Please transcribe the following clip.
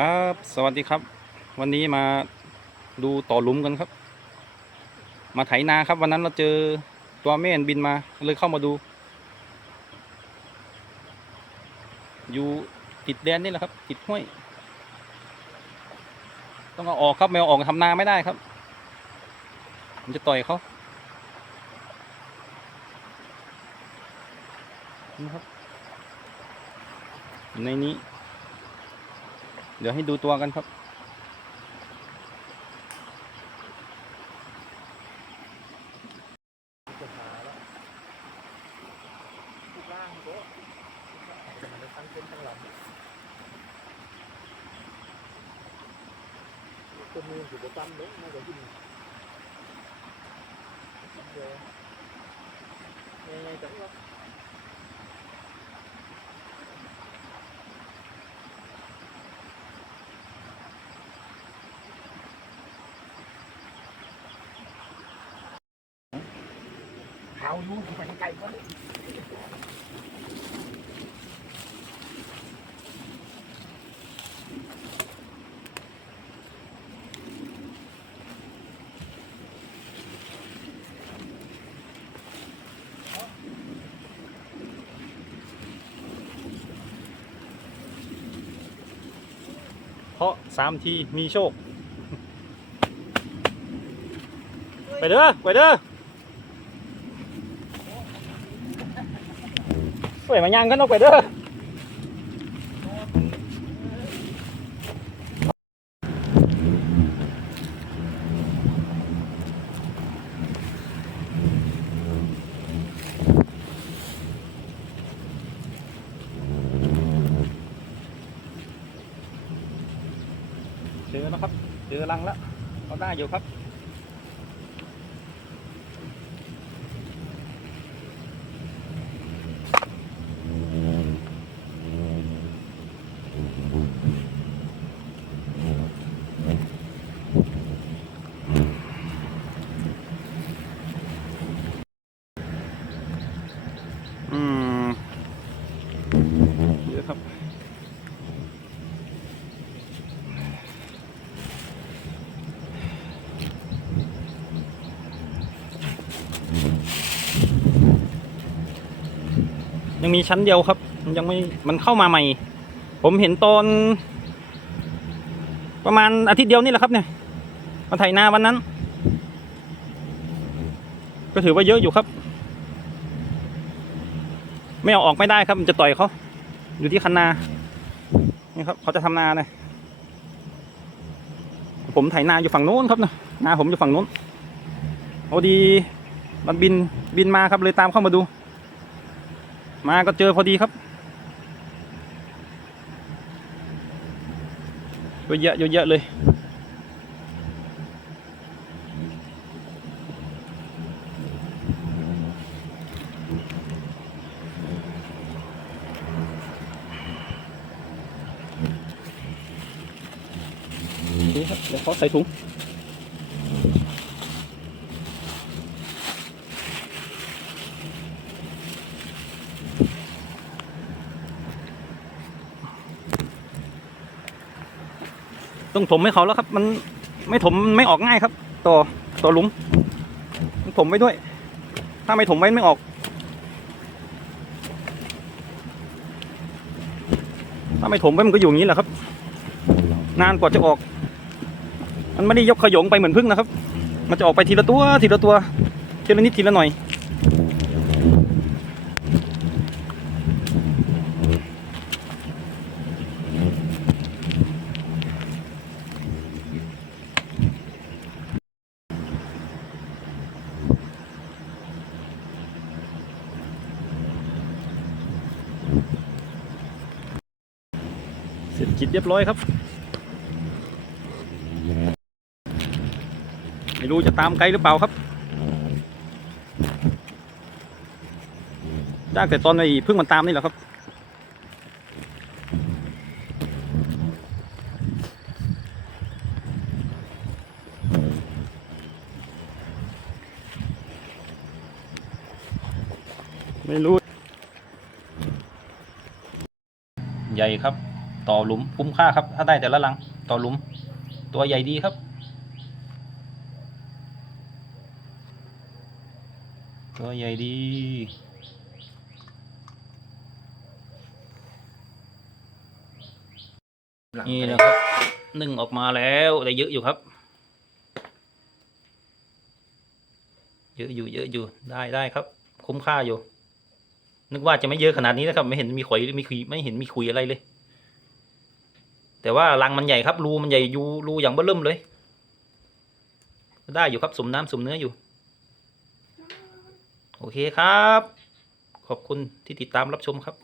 ครับ สวัสดีครับ วันนี้มาดูต่อหลุมกันครับ มาไถนาครับ วันนั้นเราเจอตัวเม่นบินมาเลยเข้ามาดู อยู่ติดแดนนี่แหละครับ ติดห้วย ต้องเอาออกครับไม่เอาออกทำนาไม่ได้ครับ มันจะต่อยเขาครับในนี้ เดี๋ยวให้ดูตัวกันครับคนมือถือตั้มเนาะน่าจะยิ่งเดี๋ยวยังไงจังวะ เอาอยู่ไปไกลก่อนเพราะสามทีมีโชค ไปเด้อ ไปเด้อ สวยมายังกันออกไปเด้อเจอแล้วครับ เจอรังแล้วเขาได้อยู่ครับ อืมเยอะครับ ยังมีชั้นเดียวครับ มันยังไม่มันเข้ามาใหม่ ผมเห็นตอน ประมาณอาทิตย์เดียวนี่แหละครับเนี่ยมาไถนาวันนั้น ก็ถือว่าเยอะอยู่ครับ ไม่เอาออกไม่ได้ครับมันจะต่อยเขาอยู่ที่คันนานี่ครับเขาจะทำนาเนี่ยผมไถนาอยู่ฝั่งโน้นครับนะนาผมอยู่ฝั่งโน้นพอดี มันบินบินมาครับเลยตามเข้ามาดู มาก็เจอพอดีครับเยอะแยะเยอะแยะเลย นี่ครับเดี๋ยวเขาใส่ถุง ต้องถมให้เขาแล้วครับ มันไม่ถมไม่ออกง่ายครับ ต่อต่อหลุมถมไว้ด้วย ถ้าไม่ถมไว้ไม่ออก ถ้าไม่ถมไว้มันก็อยู่อย่างนี้แหละครับ นานกว่าจะออก มันไม่ได้ยกขยงไปเหมือนพึ่งนะครับ มันจะออกไปทีละตัวทีละตัวทีละนิดทีละหน่อย กิจเรียบร้อยครับ ไม่รู้จะตามไกลหรือเปล่าครับจ้างแต่ตอนไอ้พึ่งมันตามนี่แหละครับ ไม่รู้ ใหญ่ครับ ต่อหลุมคุ้มค่าครับ ถ้าได้แต่ละลัง ต่อหลุม ตัวใหญ่ดีครับ ตัวใหญ่ดีนี่นะครับนึ่งออกมาแล้วได้เยอะอยู่ครับ เยอะอยู่เยอะอยู่ได้ได้ครับ คุ้มค่าอยู่ นึกว่าจะไม่เยอะขนาดนี้นะครับ ไม่เห็นมีข่อยมีคุยไม่เห็นมีคุยอะไรเลย แต่ว่ารังมันใหญ่ครับรูมันใหญ่ยูรูอย่างเบ้อเริ่มเลย ได้อยู่ครับสมน้ำสมเนื้ออยู่ โอเคครับ ขอบคุณที่ติดตามรับชมครับ